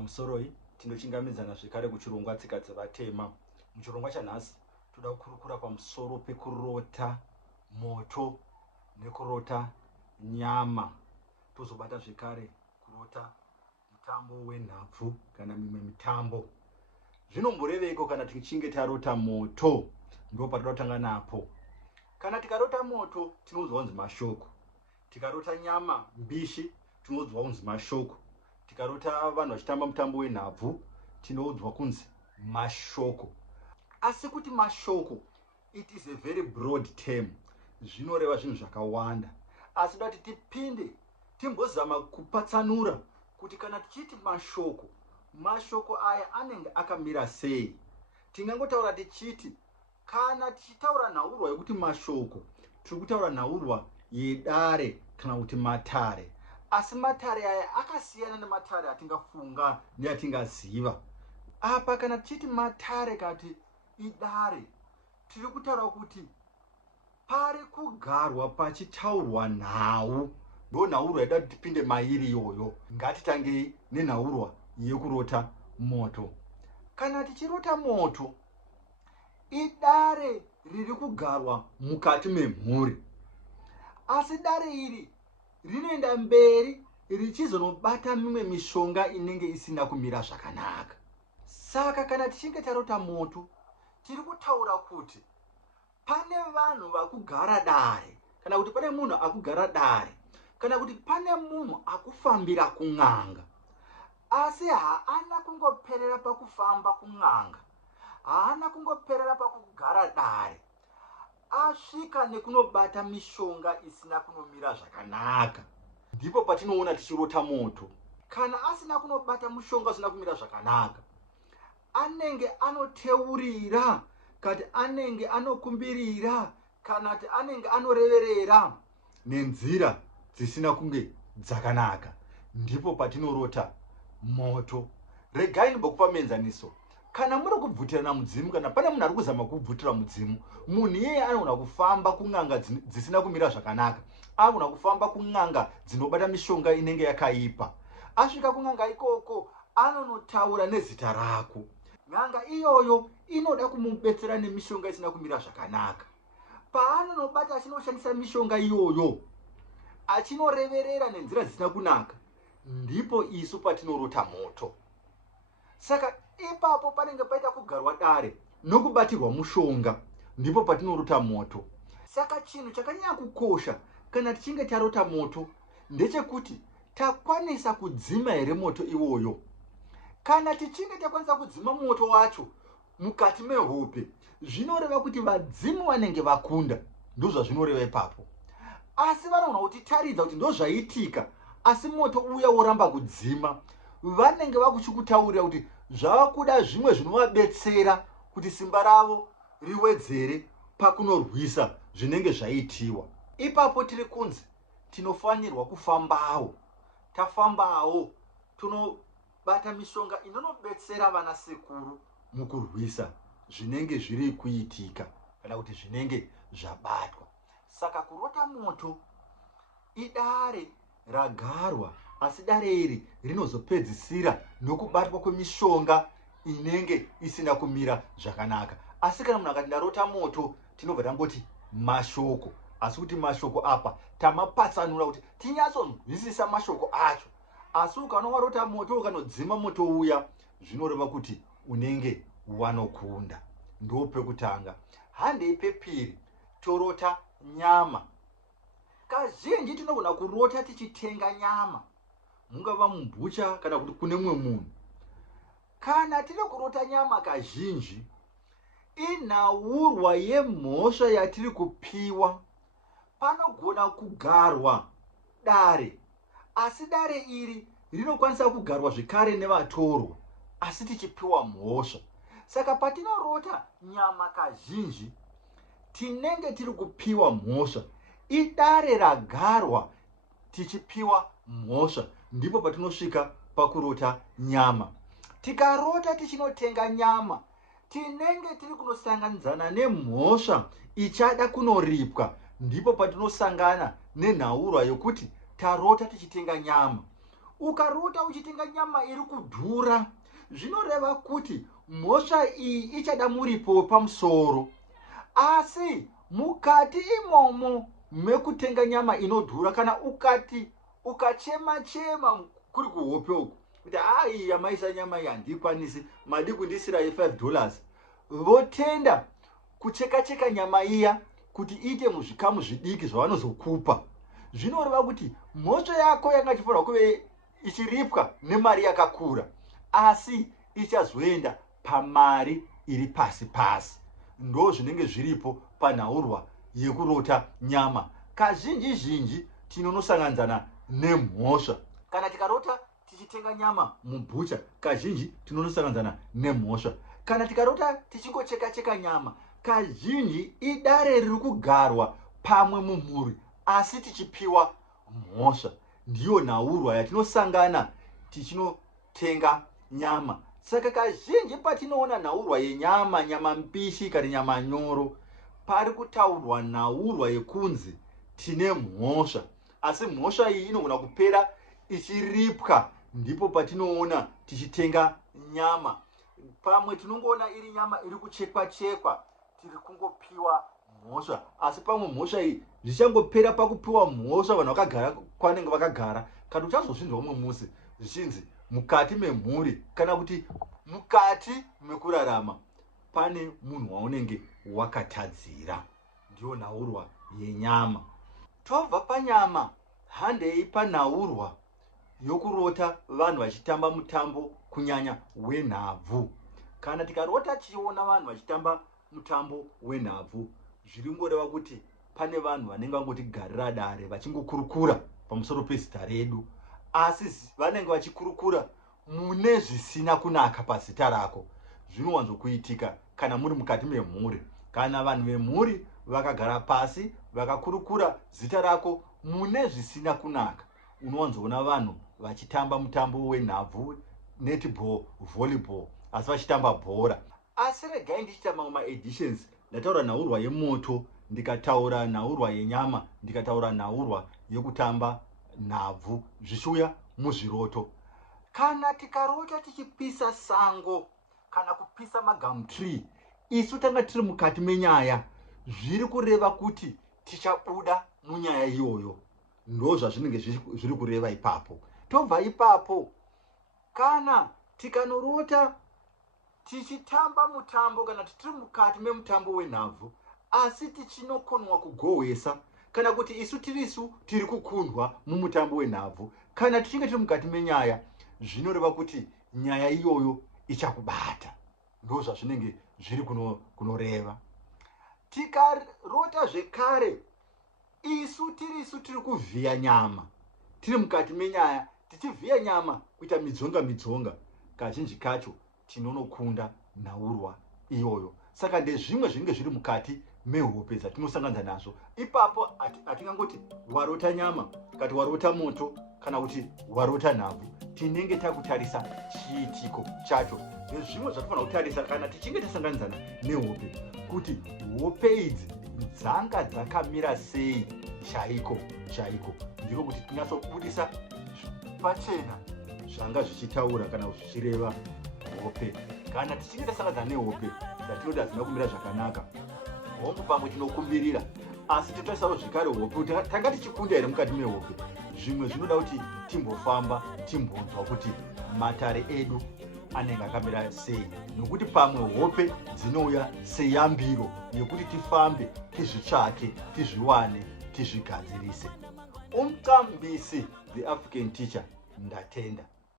pamusoroi tinochingamidzana zvekare kuchirongwa tsika dzevatema. Muchirongwa chanhasi toda kukurukura pamusoro pekurota moto nekurota nyama. Tozobata zvekare kurota mutambo wenhabvu kana mimwe mitambo. Zvinomboreveiko kana tichinge tarota moto? Ndo patinoda kutanga napo. Kana tikarota moto tinoudzwa kunzi mashoko. Tikarota nyama mbishi tinoudzwa kunzi mashoko. Tikarota vanhu vachitamba mutambo wenhabvu tinoudzwa kunzi mashoko. Asi kuti mashoko, it is a very broad term. Zvinoreva zvinhu zvakawanda. Asi dati tipinde timbozama kupatsanura kuti kana tichiti mashoko, mashoko aya anenge akamira sei. Tingangotaura tichiti kana tichitaura nhaurwa yekuti mashoko, tiri kutaura nhaurwa yedare kana kuti matare. Asi matare aya akasiyana nematare atingafunga neatingaziva. Apa kana tichiti matare kati idare, tiri kutaura kuti pari kugarwa pachitaurwa nhau. Ndo nhaurwa yada kuti tipinde mairi iyoyo. Ngatitangei nenhaurwa yekurota moto. Kana tichirota moto, idare riri kugarwa mukati memhuri. Asi dare iri rinoenda mberi richizonobata mimwe mishonga inenge isina kumira zvakanaka. Saka kana tichinge tarota moto, tiri kutaura kuti pane vanhu vakugara dare, kana kuti pane munhu akugara dare, kana kuti pane munhu akufambira kun'anga. Asi haana kungoperera pakufamba kun'anga, haana kungoperera pakugara dare. Asvika nekunobata mishonga isina kunomira zvakanaka. Ndipo patinoona tichirota moto. Kana asina kunobata mushonga usina kumira zvakanaka, anenge anoteurira, kati anenge anokumbirira, kana kuti anenge anoreverera nenzira dzisina kunge dzakanaka. Ndipo patinorota moto. Regai ndimbokupa muenzaniso. Kana muri kubvutirana mudzimu, kana pane munhu ari kuzama kubvutira mudzimu, munhu iyeye anogona kufamba kun'anga dzisina kumira zvakanaka. Anogona kufamba kun'anga dzinobata mishonga inenge yakaipa. Asvika kun'anga ikoko, anonotaura nezita rako. N'anga iyoyo inoda kumubetsera nemishonga isina kumira zvakanaka. Paanonobata achinoshandisa mishonga iyoyo, achinoreverera nenzira dzisina kunaka, ndipo isu patinorota moto. Saka ipapo panenge paita kugarwa dare nokubatirwa mushonga, ndipo patinorota moto. Saka chinhu chakanyanya kukosha kana tichinge tarota moto ndechekuti takwanisa kudzima here moto iwoyo. Kana tichinge takwanisa kudzima moto wacho mukati mehope, zvinoreva kuti vadzimu vanenge vakunda. Ndozvazvinoreva ipapo. Asi vanogona kutitaridza kuti ndozvaitika, asi moto uya woramba kudzima. Vanenge vakuchikutaurira kuti zvava kuda zvimwe zvinovabetsera kuti simba ravo riwedzere pakunorwisa zvinenge zvaitiwa. Ipapo tiri kunzi tinofanirwa kufambawo. Tafambawo tunobata mishonga inonobetsera vana sekuru mukurwisa zvinenge zviri kuitika kana kuti zvinenge zvabatwa. Saka kurota moto idare ragarwa, asi dare iri rinozopedzisira nokubatwa kwemishonga inenge isina kumira zvakanaka. Asi kana munhu akati ndarota moto, tinobva tangoti mashoko. Asi kuti mashoko apa tamapatsanura kuti tinyatsonzwisisa mashoko acho. Asi ukanowarota moto ukanodzima moto uya, zvinoreva kuti unenge wanokunda. Ndo pekutanga. Handei pepiri torota nyama. Kazhinji tinogona kurota tichitenga nyama, mungava mubhucha kana kuti kune mumwe munhu. Kana tiri kurota nyama kazhinji, inhaurwa yemhosva yatiri kupiwa. Panogona kugarwa dare, asi dare iri rinokwanisa kugarwa zvekare nevatorwa, asi tichipiwa mhosva. Saka patinorota nyama kazhinji, tinenge tiri kupiwa mhosva. Idare ragarwa tichipiwa mhosva, ndipo patinosvika pakurota nyama. Tikarota tichinotenga nyama, tinenge tiri kunosanganidzana nemhosva ichada kunoripwa, ndipo patinosangana nenhaurwa yokuti tarota tichitenga nyama. Ukarota uchitenga nyama iri kudhura, zvinoreva kuti mhosva iyi ichada muripo pamusoro. Asi mukati imomo mekutenga nyama inodhura, kana ukachema kuri kuhope uku kuti ai amaisa nyama iyi handikwanisi, madi kundisira $5, votenda kucheka nyama iya kuti iite muzvikamu zvidiki zvavanozokupa. Zvinoreva kuti mhosva yako yanga ichifanirwa kuve ichiripwa nemari yakakura, asi ichazoenda pamari iri pasi pasi. Ndo zvinenge zviripo panhaurwa yekurota nyama. Kazhinji tinonosanganzana nemhosva. Kana tikarota tichitenga nyama mubhucha, kazhinji tinonosanganzana nemhosva. Kana tikarota tichingocheka nyama, kazhinji idare riri kugarwa pamwe mumhuri, asi tichipiwa mhosva. Ndiyo nhaurwa yatinosangana tichinotenga nyama. Saka kazhinji patinoona nhaurwa yenyama, nyama mbishi kana nyama nyoro, pari kutaurwa nhaurwa yekunzi tine mhosva. Asi mhosva iyi inogona kupera ichiripwa, ndipo patinoona tichitenga nyama. Pamwe tinongoona iri nyama iri kuchekwa, tiri kungopiwa mhosva. Asi pamwe mhosva iyi zvichangopera pakupiwa mhosva, vanhu vakagara kwanenge vakagara, kana uchazosvinzwa umwe musi zvichinzi mukati memhuri kana kuti mukati mekurarama pane munhu waunenge wakatadzira. Ndiyo nhaurwa yenyama. Tobva panyama, handei panhaurwa yokurota vanhu vachitamba mutambo, kunyanya wenhabvu. Kana tikarota tichiona vanhu vachitamba mutambo wenhabvu, zviringoreva kuti pane vanhu vanenge vangotigarira dare vachingokurukura pamusoro pezita redu, asi vanenge vachikurukura mune zvisina kunaka pazita rako. Zvinowanzokuitika kana muri mukati memhuri. Kana vanhu vemhuri vakagara pasi vakakurukura zita rako mune zvisina kunaka, unowanzoona vanhu vachitamba mutambo wenhabvu, netball, volleyball, asi vachitamba bhora. Asi regai ndichita mamwe maeditions. Ndataura nhaurwa yemoto, ndikataura nhaurwa yenyama, ndikataura nhaurwa yekutamba nhabvu, zvichiuya muzviroto. Kana tikarota tichipisa sango kana kupisa magumtree, isu tanga tiri mukati menyaya, zviri kureva kuti tichabuda munyaya iyoyo. Ndo zvazvinenge zviri kureva ipapo. Tobva ipapo, kana tikanorota tichitamba mutambo, kana tiri mukati memutambo wenhabvu, asi tichinokonwa kugohwesa, kana kuti isu tiri kukundwa mumutambo wenhabvu, kana tichinge tiri mukati menyaya, zvinoreva kuti nyaya iyoyo ichakubata. Ndo zvazvinenge zviri kunoreva. Tikarota zvekare isu tiri kuvhiya nyama, tiri mukati menyaya, tichivhiya nyama kuita midzonga, kazhinji kacho tinonokunda nhaurwa iyoyo. Saka ndezvimwe zvinenge zviri mukati mehope dzatinosangana nazvo. Ipapo hatingangoti warota nyama, kati warota moto, kana kuti warota nhabvu. Tinenge takutarisa chiitiko chacho. Nezvimwe zvatofanira kutarisa kana tichinge tasanganidzana nehope, kuti hope idzi dzanga dzakamira sei chaiko. Ndiko kuti tinyatsobudisa pachena zvanga zvichitaura kana zvichireva hope. Kana tichinge tasanganidzana nehope dzatinoti hadzina kumira zvakanaka, hongu pamwe tinokumbirira, asi totarisawo zvekare hope kuti tanga tichikunda here mukati mehope. Zvimwe zvinoda kuti timbofamba timbonzwa kuti matare edu anenge akamira sei, nokuti pamwe hope dzinouya seyambiro yekuti tifambe, tizvitsvake, tizviwane, tizvigadzirise. Umqambisi, the African teacher, ndatenda.